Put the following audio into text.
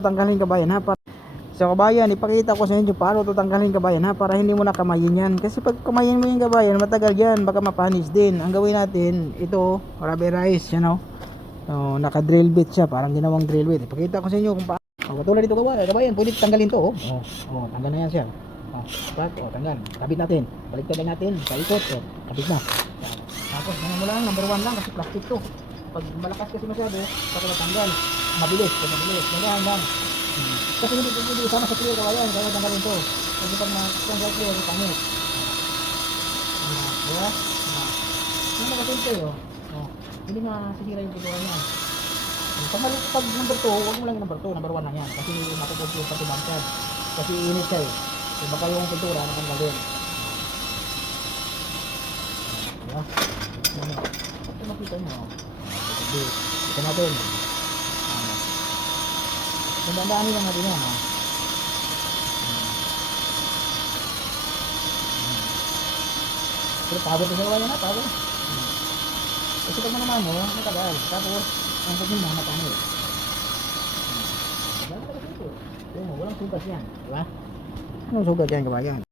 Tanggalin kabayan ha. So kabayan, ipakita ko sa inyo paano ito tanggalin kabayan ha, para hindi mo na kamayin yan. Kasi pag kamayin mo yung kabayan, matagal yan, baka mapanis din. Ang gawin natin, ito, rubberized, yan o. So, naka-drill bit siya, parang ginawang drill bit. Ipakita ko sa inyo kung paano. Katulad dito kabayan, pwede tanggalin to. Tanggal na yan siya. Tanggal. Kabit natin. Baliktad lang natin, paikot. Kabit na. Tapos, ganun mo lang, number 1 lang kasi plastic to. Pag malakas kasi masyado, baka matanggal. Mabilis. Ganyan lang. Kasi hindi sama sa clear kabayan, kaya tanggalin to. Kasi pag matanggal clear, pangit. Diba? Yung nakatulpe hindi masisira yung pintura niya. Pag number 2, huwag mo lang yung number 2, number 1 lang yan. Kasi matutulpe yung pati bangkad. Kasi init siya eh. So baka yung pintura natanggalin. Diba? Ito makita nyo. Ito natin. Dandaanin lang natin yan. Pero pagod na sa kawayan na, pagod. Kasi pag naman matagal. Tapos, ang pagod mo, matangil. Walang sugat yan. Diba? Anong sugat yan kabayan?